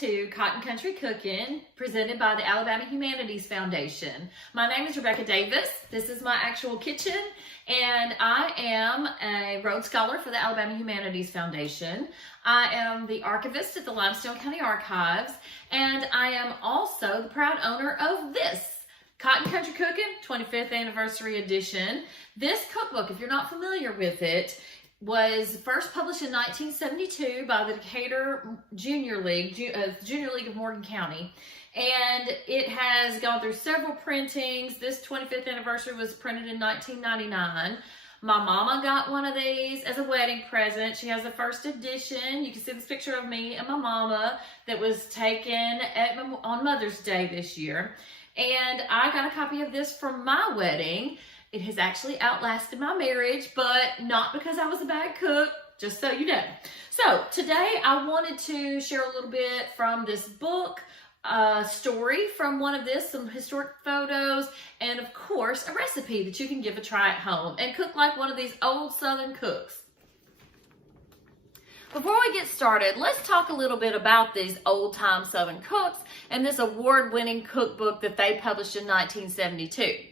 to Cotton Country Cooking, presented by the Alabama Humanities Foundation. My name is Rebekah Davis. This is my actual kitchen, and I am a Rhodes Scholar for the Alabama Humanities Foundation. I am the archivist at the Limestone County Archives, and I am also the proud owner of this Cotton Country Cooking 25th Anniversary Edition. This cookbook, if you're not familiar with it, was first published in 1972 by the Decatur Junior League of Morgan County, and it has gone through several printings. This 25th anniversary was printed in 1999. My mama got one of these as a wedding present. She has the first edition. You can see this picture of me and my mama that was taken on Mother's Day this year, and I got a copy of this for my wedding. It has actually outlasted my marriage, but not because I was a bad cook, just so you know. So today I wanted to share a little bit from this book, a story from one of this, some historic photos, and of course a recipe that you can give a try at home and cook like one of these old Southern cooks. Before we get started, let's talk a little bit about these old-time Southern cooks and this award-winning cookbook that they published in 1972.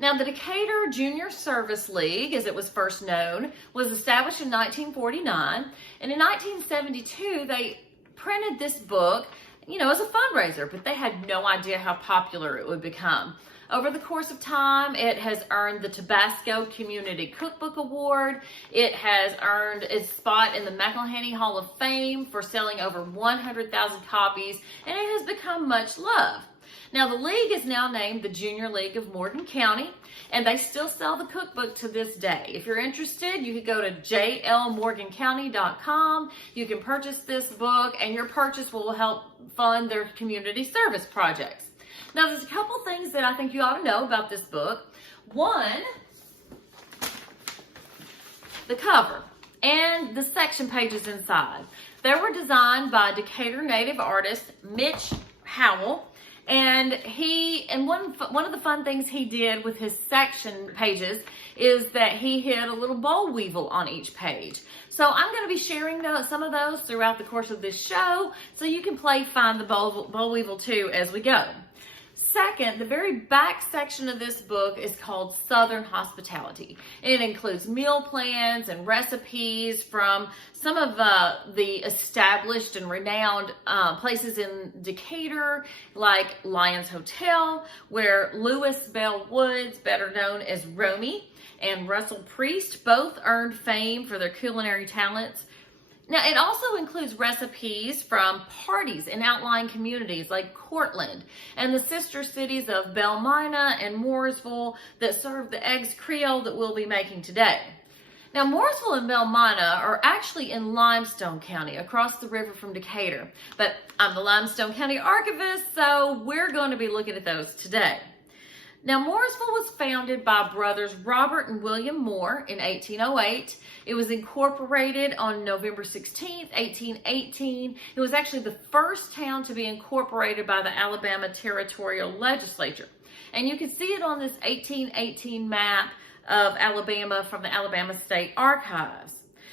Now, the Decatur Junior Service League, as it was first known, was established in 1949, and in 1972, they printed this book, as a fundraiser, but they had no idea how popular it would become. Over the course of time, it has earned the Tabasco Community Cookbook Award. It has earned its spot in the McElhaney Hall of Fame for selling over 100,000 copies, and it has become much loved. Now, the league is now named the Junior League of Morgan County, and they still sell the cookbook to this day. If you're interested, you can go to jlmorgancounty.com. You can purchase this book, and your purchase will help fund their community service projects. Now, there's a couple things that I think you ought to know about this book. One, the cover and the section pages inside. They were designed by Decatur native artist Mitch Howell. And one of the fun things he did with his section pages is that he hid a little boll weevil on each page. So I'm going to be sharing some of those throughout the course of this show, so you can find the boll weevil too as we go. Second, the very back section of this book is called Southern Hospitality. It includes meal plans and recipes from some of the established and renowned places in Decatur, like Lyons Hotel, where Louis Bell Woods, better known as Romy, and Russell Priest both earned fame for their culinary talents. Now, it also includes recipes from parties in outlying communities like Cortland and the sister cities of Belle Mina and Mooresville that serve the eggs Creole that we'll be making today. Now, Mooresville and Belle Mina are actually in Limestone County, across the river from Decatur. But I'm the Limestone County Archivist, so we're going to be looking at those today. Now, Mooresville was founded by brothers Robert and William Moore in 1808. It was incorporated on November 16, 1818. It was actually the first town to be incorporated by the Alabama Territorial Legislature. And you can see it on this 1818 map of Alabama from the Alabama State Archives.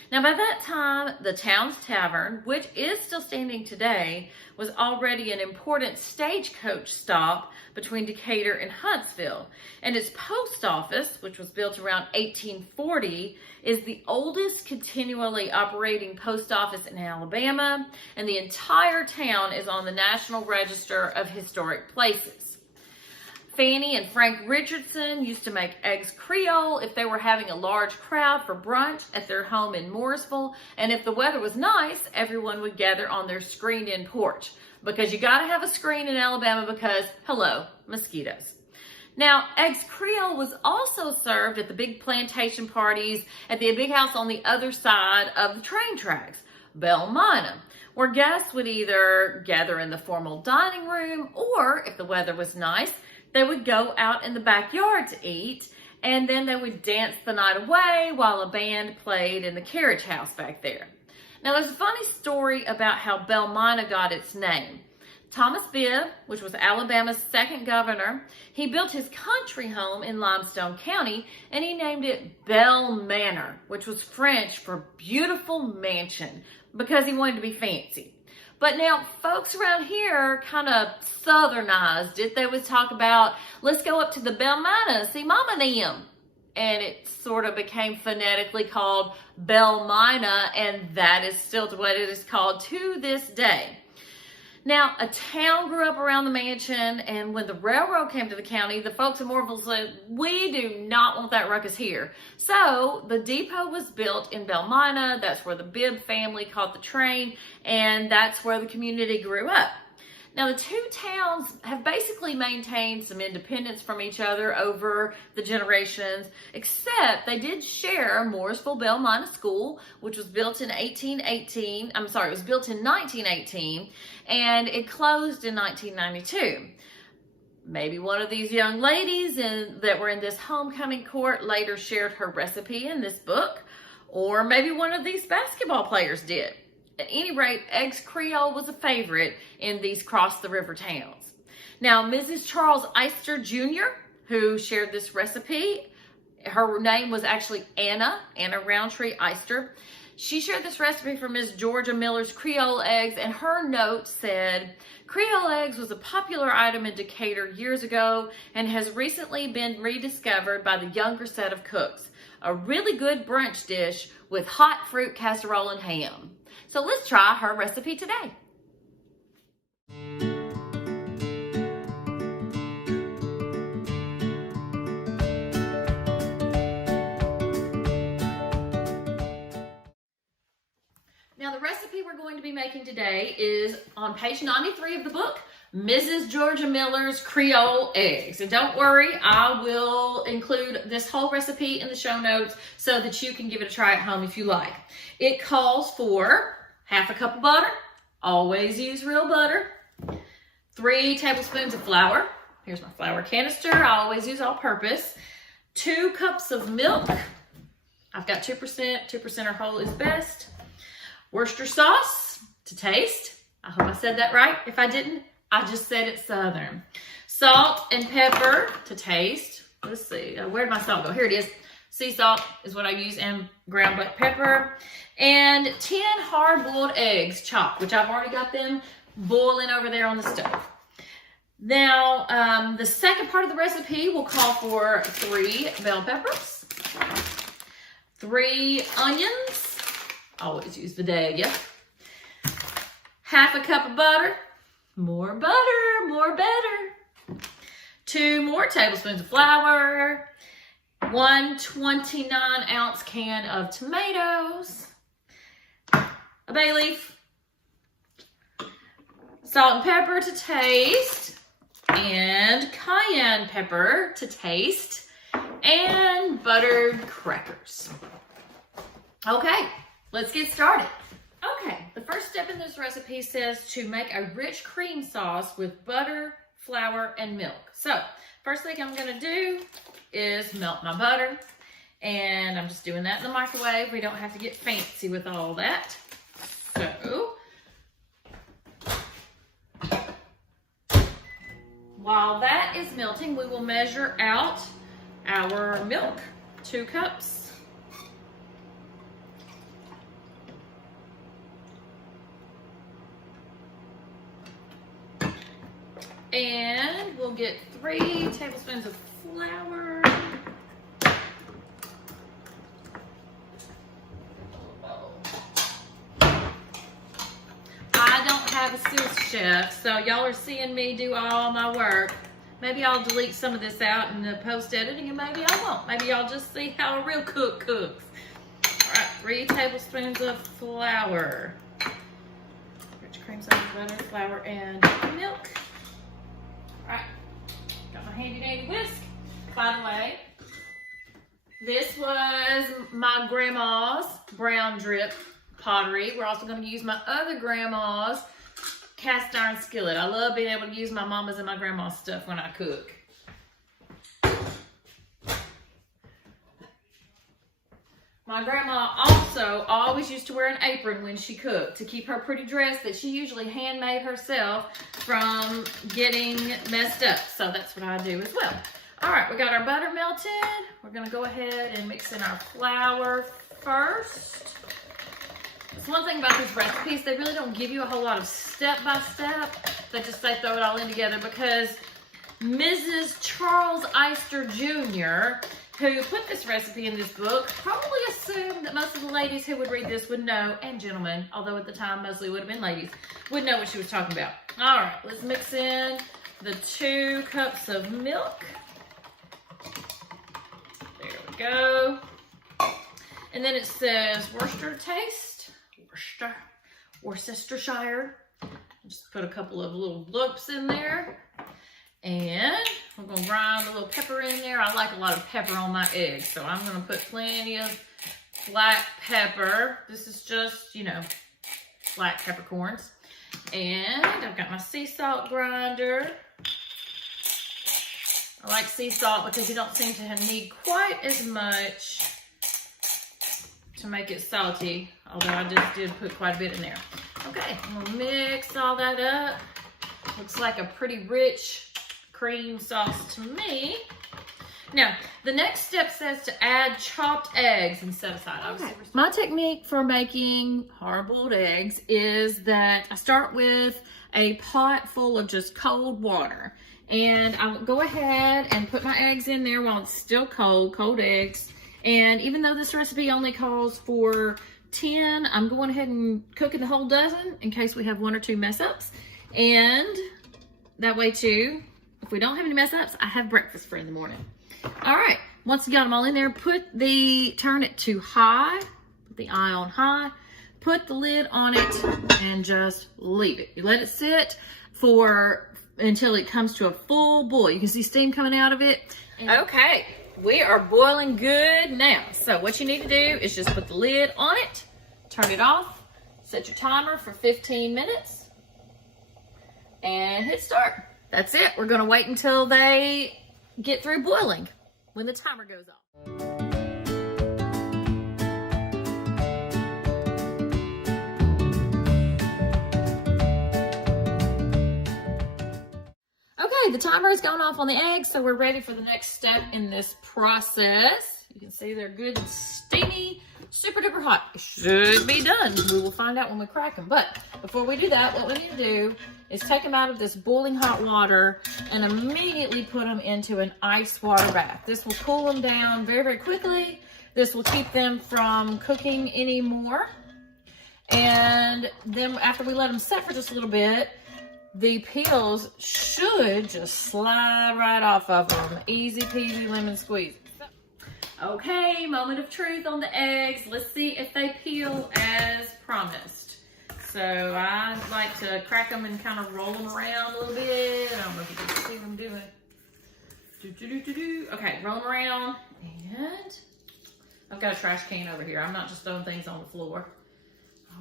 Now, by that time, the town's tavern, which is still standing today, was already an important stagecoach stop between Decatur and Huntsville. And its post office, which was built around 1840, is the oldest continually operating post office in Alabama, and the entire town is on the National Register of Historic Places. Fannie and Frank Richardson used to make eggs Creole if they were having a large crowd for brunch at their home in Mooresville, and if the weather was nice, everyone would gather on their screened-in porch, because you got to have a screen in Alabama because, hello, mosquitoes. Now, eggs Creole was also served at the big plantation parties at the big house on the other side of the train tracks, Belle Mina, where guests would either gather in the formal dining room, or if the weather was nice, they would go out in the backyard to eat, and then they would dance the night away while a band played in the carriage house back there. Now, there's a funny story about how Belle Mina got its name. Thomas Bibb, which was Alabama's second governor, he built his country home in Limestone County, and he named it Belle Manor, which was French for beautiful mansion, because he wanted to be fancy. But now folks around here kind of southernized it. They would talk about, let's go up to the Belle Mina and see Mama and them. And it sort of became phonetically called Belle Mina, and that is still what it is called to this day. Now, a town grew up around the mansion, and when the railroad came to the county, the folks in Mooresville said, we do not want that ruckus here. So the depot was built in Belle Mina. That's where the Bibb family caught the train, and that's where the community grew up. Now, the two towns have basically maintained some independence from each other over the generations, except they did share Mooresville Belle Mina School, which was built in 1918. I'm sorry, it was built in 1918, and it closed in 1992. Maybe one of these young ladies that were in this homecoming court later shared her recipe in this book, or maybe one of these basketball players did. At any rate, eggs Creole was a favorite in these cross-the-river towns. Now, Mrs. Charles Eyster Jr., who shared this recipe, her name was actually Anne Rountree Eyster. She shared this recipe from Miss Georgia Miller's Creole eggs, and her note said, Creole eggs was a popular item in Decatur years ago and has recently been rediscovered by the younger set of cooks. A really good brunch dish with hot fruit casserole and ham. So let's try her recipe today. Now the recipe we're going to be making today is on page 93 of the book, Mrs. Georgia Miller's Creole eggs. And don't worry, I will include this whole recipe in the show notes so that you can give it a try at home if you like. It calls for half a cup of butter, always use real butter, 3 tablespoons of flour. Here's my flour canister, I always use all-purpose. 2 cups of milk. I've got 2% or whole is best. Worcestershire sauce to taste. I hope I said that right. If I didn't, I just said it southern. Salt and pepper to taste. Let's see, where'd my salt go? Here it is. Sea salt is what I use, and ground black pepper. And 10 hard-boiled eggs chopped, which I've already got them boiling over there on the stove. Now, the second part of the recipe will call for 3 bell peppers, 3 onions, always use Vidalia, half a cup of butter, more butter, more better, 2 more tablespoons of flour, 1 29-ounce can of tomatoes, a bay leaf, salt and pepper to taste, and cayenne pepper to taste, and buttered crackers. Okay, let's get started. Okay, the first step in this recipe says to make a rich cream sauce with butter, flour, and milk. So, first thing I'm gonna do is melt my butter, and I'm just doing that in the microwave. We don't have to get fancy with all that. So, while that is melting, we will measure out our milk, 2 cups. And we'll get 3 tablespoons of flour. I don't have a sous chef, so y'all are seeing me do all my work. Maybe I'll delete some of this out in the post-editing, and maybe I won't. Maybe y'all just see how a real cook cooks. All right, 3 tablespoons of flour. Rich cream sauce, butter, flour, and milk. All right, got my handy dandy whisk. By the way, this was my grandma's brown drip pottery. We're also going to use my other grandma's cast iron skillet. I love being able to use my mama's and my grandma's stuff when I cook. My grandma also always used to wear an apron when she cooked to keep her pretty dress that she usually handmade herself from getting messed up. So that's what I do as well. All right, we got our butter melted. We're gonna go ahead and mix in our flour first. It's one thing about these recipes, they really don't give you a whole lot of step-by-step. They just say throw it all in together, because Mrs. Charles Eyster Jr., who put this recipe in this book, probably assumed that most of the ladies who would read this would know, and gentlemen, although at the time mostly would have been ladies, would know what she was talking about. All right, let's mix in the 2 cups of milk. There we go. And then it says Worcester taste, Worcestershire. Just put a couple of little lumps in there. And we're going to grind a little pepper in there. I like a lot of pepper on my eggs, so I'm going to put plenty of black pepper. This is just, you know, black peppercorns. And I've got my sea salt grinder. I like sea salt because you don't seem to need quite as much to make it salty, although I just did put quite a bit in there. Okay, I'm going to mix all that up. Looks like a pretty rich cream sauce to me. Now, the next step says to add chopped eggs and set aside. Okay. My technique for making hard-boiled eggs is that I start with a pot full of just cold water. And I'll go ahead and put my eggs in there while it's still cold eggs. And even though this recipe only calls for 10, I'm going ahead and cooking the whole dozen in case we have 1 or 2 mess-ups. And that way too, if we don't have any mess-ups, I have breakfast for in the morning. All right, once you got them all in there, turn it to high, put the eye on high, put the lid on it, and just leave it. You let it sit until it comes to a full boil. You can see steam coming out of it. Okay, we are boiling good now. So what you need to do is just put the lid on it, turn it off, set your timer for 15 minutes, and hit start. That's it. We're going to wait until they get through boiling when the timer goes off. Okay, the timer has gone off on the eggs, so we're ready for the next step in this process. You can see they're good and steamy, super duper hot. It should be done. We will find out when we crack them. But before we do that, what we need to do is take them out of this boiling hot water and immediately put them into an ice water bath. This will cool them down very, very quickly. This will keep them from cooking anymore. And then after we let them set for just a little bit, the peels should just slide right off of them. Easy peasy lemon squeeze. Okay, moment of truth on the eggs. Let's see if they peel as promised. So I like to crack them and kind of roll them around a little bit. I don't know if you can see what I'm doing. Okay, roll them around. And I've got a trash can over here. I'm not just throwing things on the floor.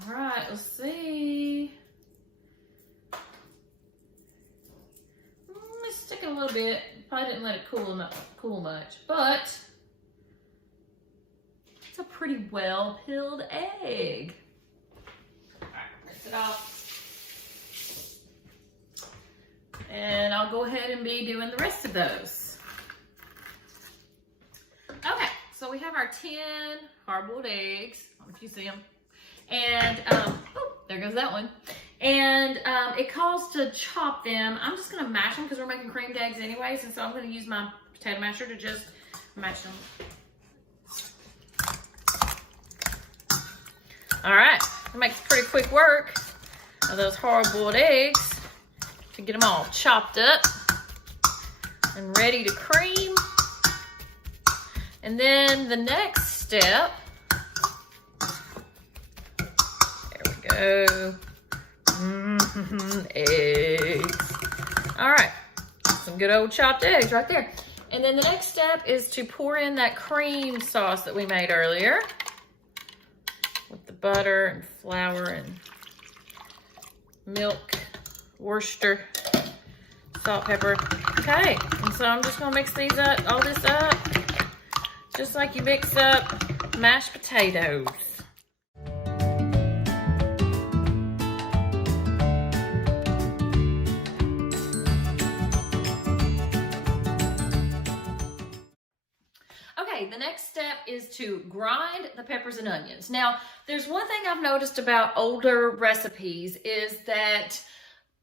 All right, let's see. It's sticking a little bit. Probably didn't let it cool much, but it's a pretty well peeled egg. All right, rinse it off. And I'll go ahead and be doing the rest of those. Okay, so we have our 10 hard-boiled eggs. I don't know if you see them. And, oh, there goes that one. And it calls to chop them. I'm just going to mash them because we're making creamed eggs anyways. And so I'm going to use my potato masher to just mash them. All right, it makes pretty quick work of those hard-boiled eggs to get them all chopped up and ready to cream. And then the next step, there we go, eggs. All right, some good old chopped eggs right there. And then the next step is to pour in that cream sauce that we made earlier with the butter and flour and milk, Worcester, salt, pepper. Okay, and so I'm just gonna mix these up, all this up, just like you mix up mashed potatoes. Okay, the next step is to grind the peppers and onions. Now, there's one thing I've noticed about older recipes is that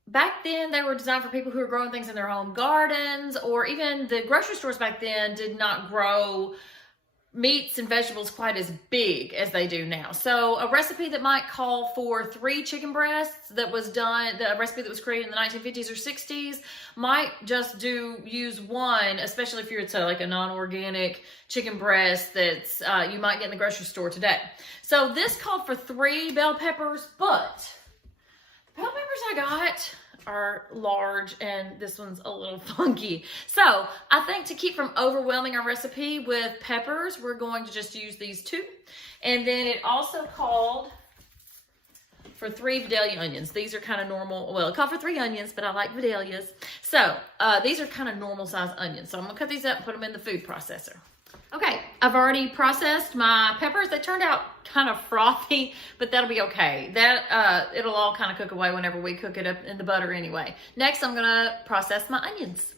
back then they were designed for people who were growing things in their own gardens, or even the grocery stores back then did not grow meats and vegetables quite as big as they do now. So a recipe that might call for 3 chicken breasts that was done, the recipe that was created in the 1950s or 60s, might just use 1, especially if you're like a non-organic chicken breast that's you might get in the grocery store today. So this called for 3 bell peppers, but the bell peppers I got are large and this one's a little funky. So I think to keep from overwhelming our recipe with peppers, we're going to just use these 2. And then it also called for 3 Vidalia onions. These are kind of normal. Well, it called for 3 onions, but I like Vidalias. So these are kind of normal size onions. So I'm gonna cut these up and put them in the food processor. Okay, I've already processed my peppers. They turned out kind of frothy, but that'll be okay. It'll all kind of cook away whenever we cook it up in the butter anyway. Next, I'm gonna process my onions.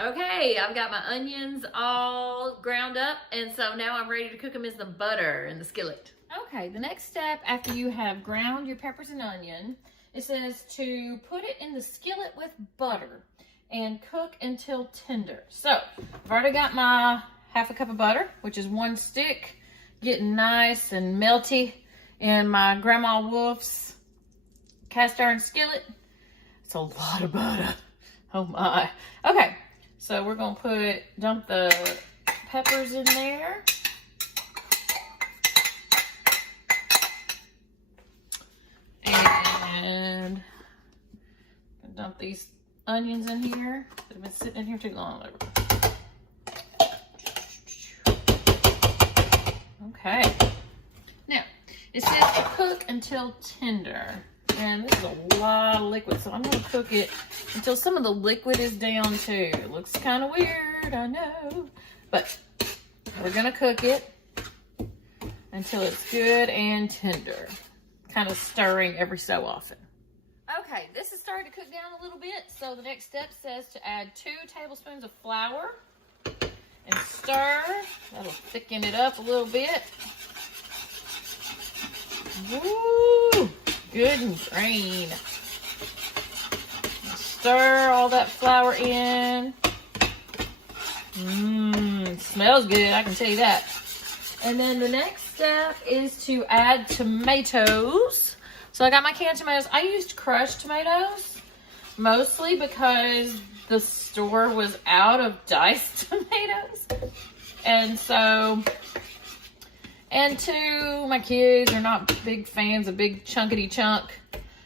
Okay, I've got my onions all ground up, and so now I'm ready to cook them in the butter in the skillet. Okay, the next step after you have ground your peppers and onion, it says to put it in the skillet with butter and cook until tender. So I've already got my half a cup of butter, which is 1 stick, getting nice and melty in my Grandma Wolf's cast iron skillet. It's a lot of butter. Oh my. Okay, so we're gonna dump the peppers in there. And dump these onions in here that have been sitting in here too long. Okay. Now, it says to cook until tender. And this is a lot of liquid, so I'm going to cook it until some of the liquid is down too. It looks kind of weird, I know. But we're going to cook it until it's good and tender. Kind of stirring every so often. Okay, this is starting to cook down a little bit, so the next step says to add 2 tablespoons of flour and stir. That'll thicken it up a little bit. Woo! Good and green. Stir all that flour in. It smells good, I can tell you that. And then the next step is to add tomatoes. So I got my canned tomatoes. I used crushed tomatoes mostly because the store was out of diced tomatoes. And so, and 2, my kids are not big fans of big chunkity chunk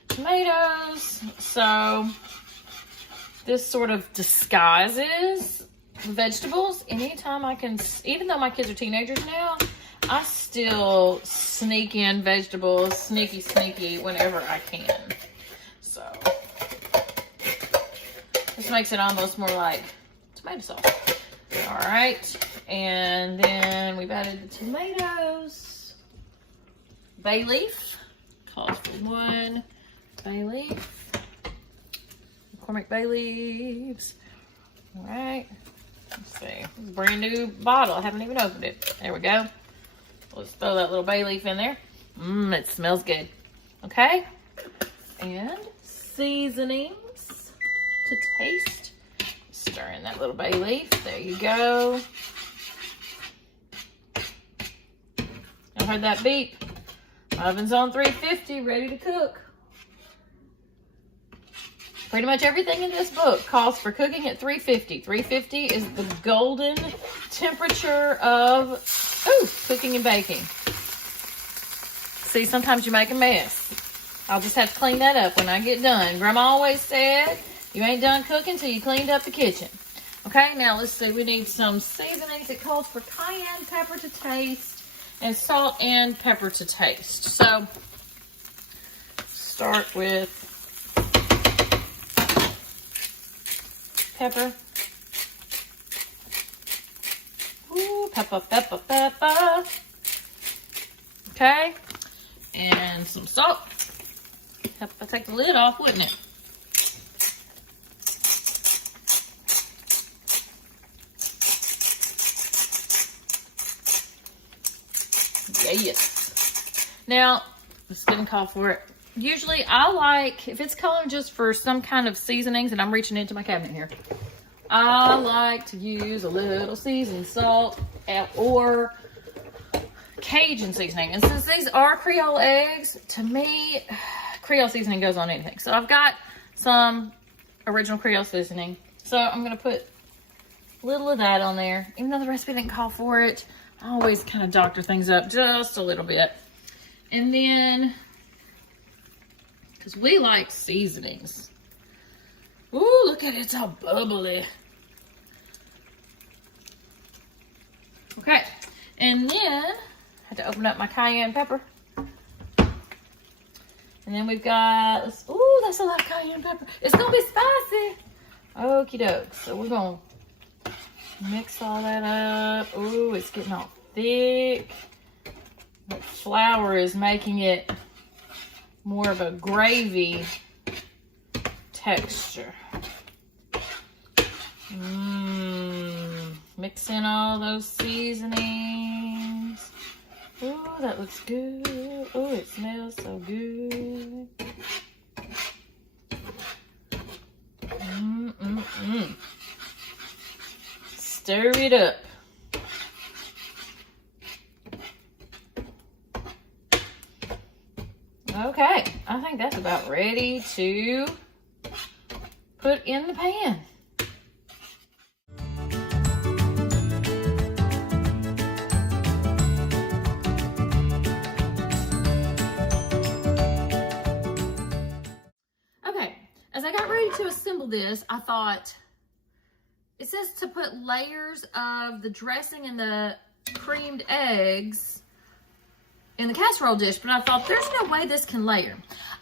tomatoes. So this sort of disguises vegetables. Anytime I can, even though my kids are teenagers now, I still sneak in vegetables, sneaky whenever I can. So this makes it almost more like tomato sauce. All right, and then we've added the tomatoes. Bay leaf, calls for 1 bay leaf. McCormick bay leaves. All right. Let's see. This is a brand new bottle. I haven't even opened it. There we go. Let's throw that little bay leaf in there. It smells good. Okay. And seasonings to taste. Stir in that little bay leaf. There you go. I heard that beep. Oven's on 350, ready to cook. Pretty much everything in this book calls for cooking at 350. 350 is the golden temperature of cooking and baking. See, sometimes you make a mess. I'll just have to clean that up when I get done. Grandma always said, you ain't done cooking till you cleaned up the kitchen. Okay, now let's see. We need some seasonings. It calls for cayenne pepper to taste and salt and pepper to taste. So, start with pepper. Ooh, pepper. Okay. And some salt. If I take the lid off, wouldn't it? Yes. Now, let's get a call for it. Usually I like, if it's calling just for some kind of seasonings, and I'm reaching into my cabinet here, I like to use a little seasoned salt or Cajun seasoning. And since these are Creole eggs, to me, Creole seasoning goes on anything. So I've got some original Creole seasoning. So I'm going to put a little of that on there. Even though the recipe didn't call for it, I always kind of doctor things up just a little bit. And then, because we like seasonings. Ooh, look at it, it's all bubbly. Okay, and then I had to open up my cayenne pepper. And then we've got, ooh, that's a lot of cayenne pepper. It's gonna be spicy. Okie doke. So we're gonna mix all that up. Ooh, it's getting all thick. The flour is making it more of a gravy texture. Mix in all those seasonings. Ooh, that looks good. Ooh, it smells so good. Stir it up. Okay, I think that's about ready to put in the pan. Okay, as I got ready to assemble this, I thought, it says to put layers of the dressing and the creamed eggs in the casserole dish, but I thought there's no way this can layer.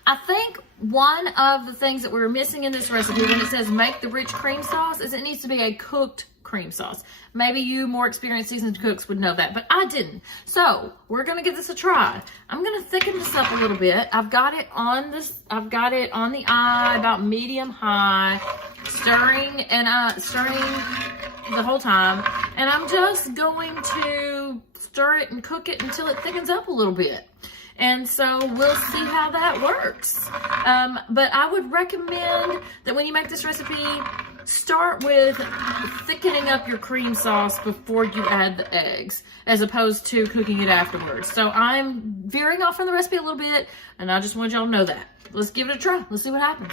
I think one of the things that we were missing in this recipe when it says make the rich cream sauce is it needs to be a cooked cream sauce. Maybe you more experienced seasoned cooks would know that, but I didn't. So we're gonna give this a try. I'm gonna thicken this up a little bit. I've got it on the eye, about medium high, stirring the whole time, and I'm just going to stir it and cook it until it thickens up a little bit. And so we'll see how that works. But I would recommend that when you make this recipe, start with thickening up your cream sauce before you add the eggs, as opposed to cooking it afterwards. So I'm veering off from the recipe a little bit, and I just want y'all to know that. Let's give it a try. Let's see what happens.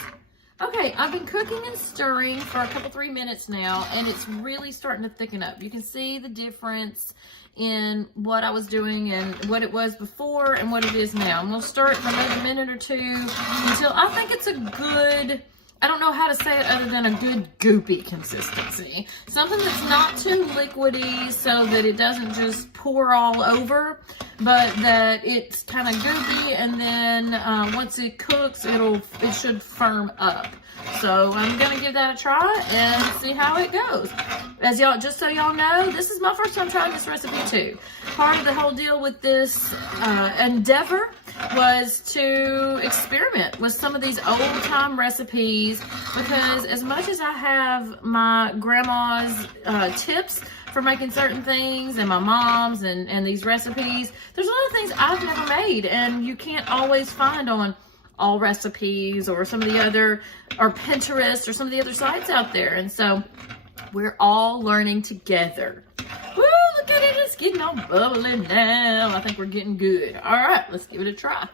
Okay, I've been cooking and stirring for a couple, 3 minutes now, and it's really starting to thicken up. You can see the difference in what I was doing and what it was before and what it is now. I'm gonna stir it for maybe a minute or two until I think it's a good, I don't know how to say it other than a good goopy consistency. Something that's not too liquidy so that it doesn't just pour all over, but that it's kind of goopy, and then once it cooks, it should firm up. So I'm gonna give that a try and see how it goes. As y'all, just so y'all know, this is my first time trying this recipe too. Part of the whole deal with this endeavor was to experiment with some of these old time recipes, because as much as I have my grandma's tips for making certain things, and my mom's and these recipes, there's a lot of things I've never made and you can't always find on All Recipes or some of the other, or Pinterest or some of the other sites out there. And so we're all learning together. Woo, look at it, it's getting all bubbly now. I think we're getting good. All right, let's give it a try.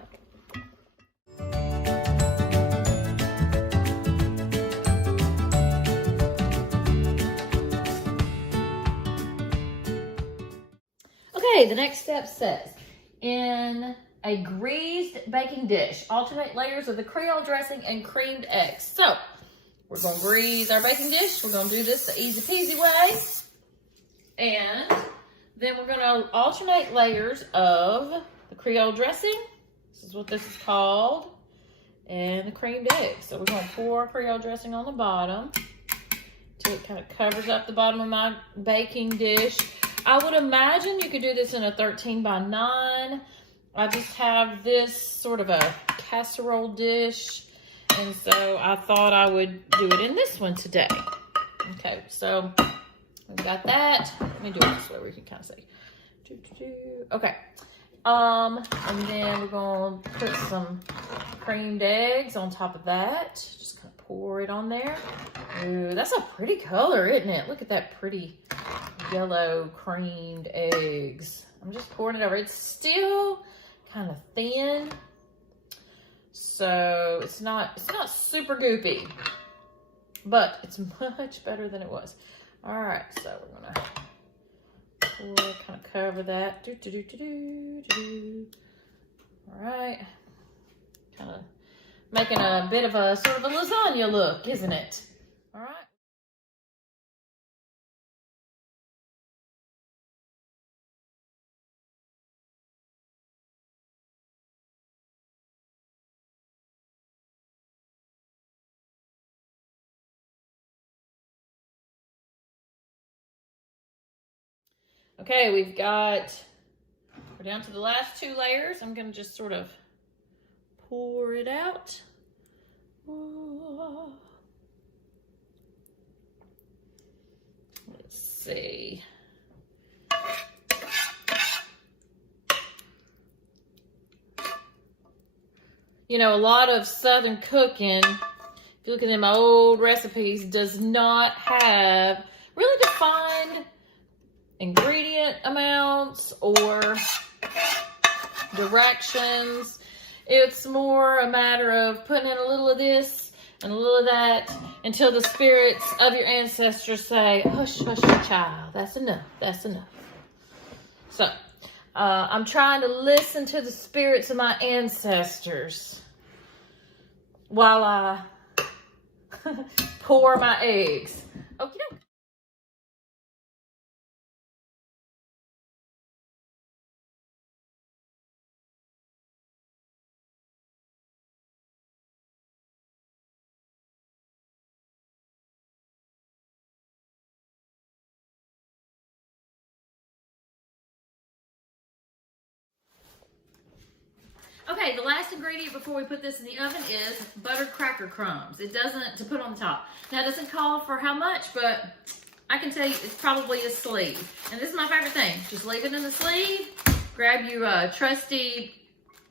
Okay, the next step says, in a greased baking dish, alternate layers of the Creole dressing and creamed eggs. So we're gonna grease our baking dish. We're gonna do this the easy peasy way. And then we're gonna alternate layers of the Creole dressing. This is what this is called. And the creamed eggs. So we're gonna pour Creole dressing on the bottom till it kind of covers up the bottom of my baking dish. I would imagine you could do this in a 13 by 9. I just have this sort of a casserole dish, and so I thought I would do it in this one today. Okay, so we've got that. Let me do it this way where you can kind of see. Okay, And then we're gonna put some creamed eggs on top of that. Just gonna pour it on there. Ooh, that's a pretty color, isn't it? Look at that pretty yellow creamed eggs. I'm just pouring it over. It's still kind of thin, so it's not super goopy, but it's much better than it was. All right, so we're gonna pour, kind of cover that. All right, kind of making a bit of a sort of a lasagna look, isn't it? All right. Okay, we're down to the last 2 layers. I'm gonna just sort of pour it out. Let's see. You know, a lot of Southern cooking, if you look at them old recipes, does not have really defined ingredient amounts or directions. It's more a matter of putting in a little of this and a little of that until the spirits of your ancestors say, hush, hush, child, that's enough, that's enough. So, I'm trying to listen to the spirits of my ancestors while I pour my eggs. Okie doke. Okay, the last ingredient before we put this in the oven is buttered cracker crumbs. It doesn't, to put on the top. Now, it doesn't call for how much, but I can tell you it's probably a sleeve. And this is my favorite thing. Just leave it in the sleeve. Grab you a trusty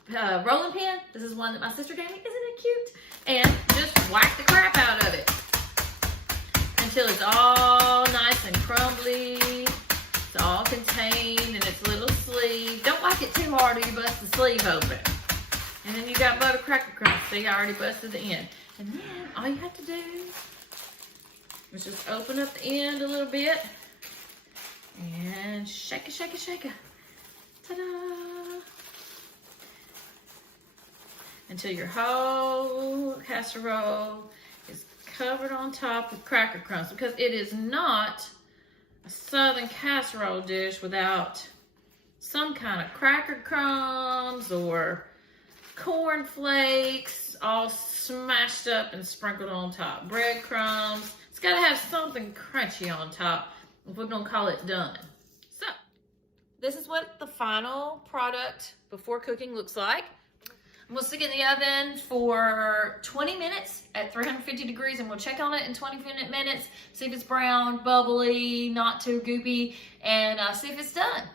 rolling pin. This is one that my sister gave me. Isn't it cute? And just whack the crap out of it until it's all nice and crumbly. It's all contained in its little sleeve. Don't whack it too hard or you bust the sleeve open. And then you got butter cracker crumbs. See, I already busted the end. And then all you have to do is just open up the end a little bit and shake it, shake it, shake it. Ta-da! Until your whole casserole is covered on top with cracker crumbs, because it is not a Southern casserole dish without some kind of cracker crumbs or corn flakes all smashed up and sprinkled on top. Breadcrumbs. It's got to have something crunchy on top if we're going to call it done. So, this is what the final product before cooking looks like. I'm going to stick it in the oven for 20 minutes at 350 degrees, and we'll check on it in 20 minutes, see if it's brown, bubbly, not too goopy, and see if it's done.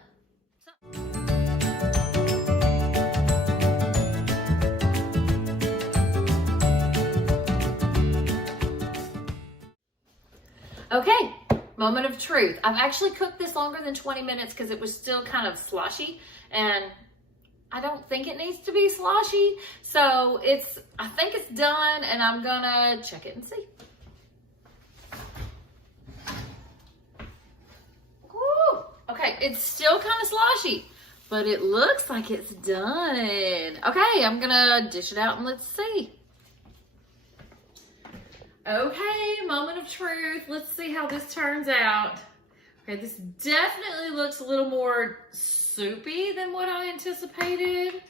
Okay, moment of truth. I've actually cooked this longer than 20 minutes because it was still kind of sloshy, and I don't think it needs to be sloshy. So I think it's done, and I'm gonna check it and see. Woo! Okay, it's still kind of sloshy, but it looks like it's done. Okay, I'm gonna dish it out and let's see. Okay, moment of truth. Let's see how this turns out. Okay, this definitely looks a little more soupy than what I anticipated.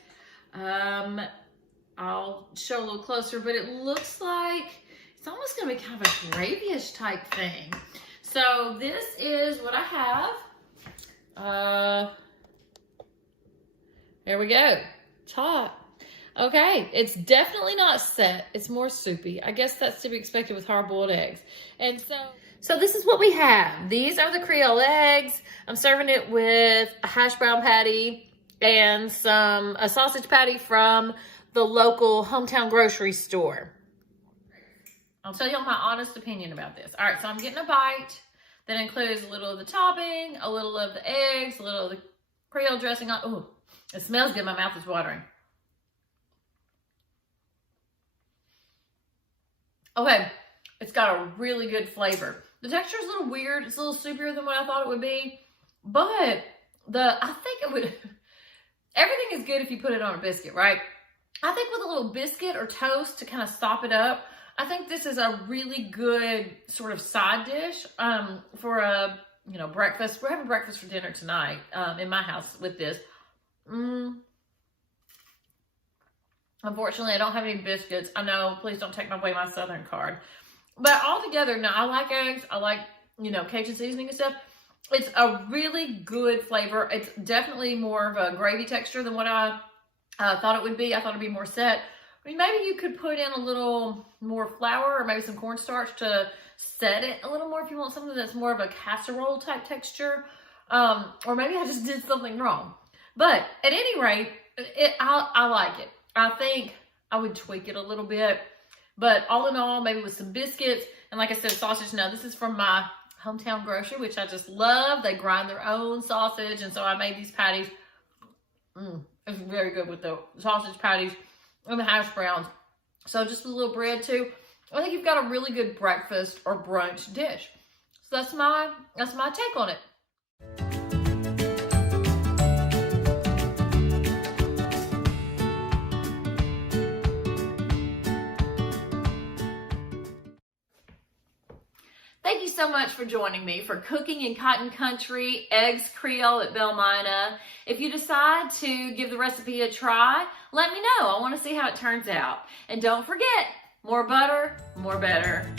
I'll show a little closer, but it looks like it's almost gonna be kind of a gravy-ish type thing. So this is what I have. Here we go. It's hot. Okay, it's definitely not set. It's more soupy. I guess that's to be expected with hard-boiled eggs. And so this is what we have. These are the Creole eggs. I'm serving it with a hash brown patty, and a sausage patty from the local hometown grocery store. I'll tell you my honest opinion about this. All right, so I'm getting a bite that includes a little of the topping, a little of the eggs, a little of the Creole dressing on. Oh, it smells good. My mouth is watering. Okay, it's got a really good flavor. The texture is a little weird. It's a little soupier than what I thought it would be, but I think it would. Everything is good if you put it on a biscuit, right? I think with a little biscuit or toast to kind of sop it up, I think this is a really good sort of side dish for a breakfast. We're having breakfast for dinner tonight in my house with this. Unfortunately, I don't have any biscuits. I know, please don't take away my Southern card. But altogether, now I like eggs. I like, Cajun seasoning and stuff. It's a really good flavor. It's definitely more of a gravy texture than what I thought it would be. I thought it'd be more set. I mean, maybe you could put in a little more flour or maybe some cornstarch to set it a little more if you want something that's more of a casserole type texture. Or maybe I just did something wrong. But at any rate, I like it. I think I would tweak it a little bit. But all in all, maybe with some biscuits. And like I said, sausage. Now, this is from my hometown grocery, which I just love. They grind their own sausage. And so I made these patties. It's very good with the sausage patties and the hash browns. So just a little bread too. I think you've got a really good breakfast or brunch dish. So that's my take on it. Thank you so much for joining me for Cooking in Cotton Country, Eggs Creole at Belle Mina. If you decide to give the recipe a try, let me know. I want to see how it turns out. And don't forget, more butter, more better.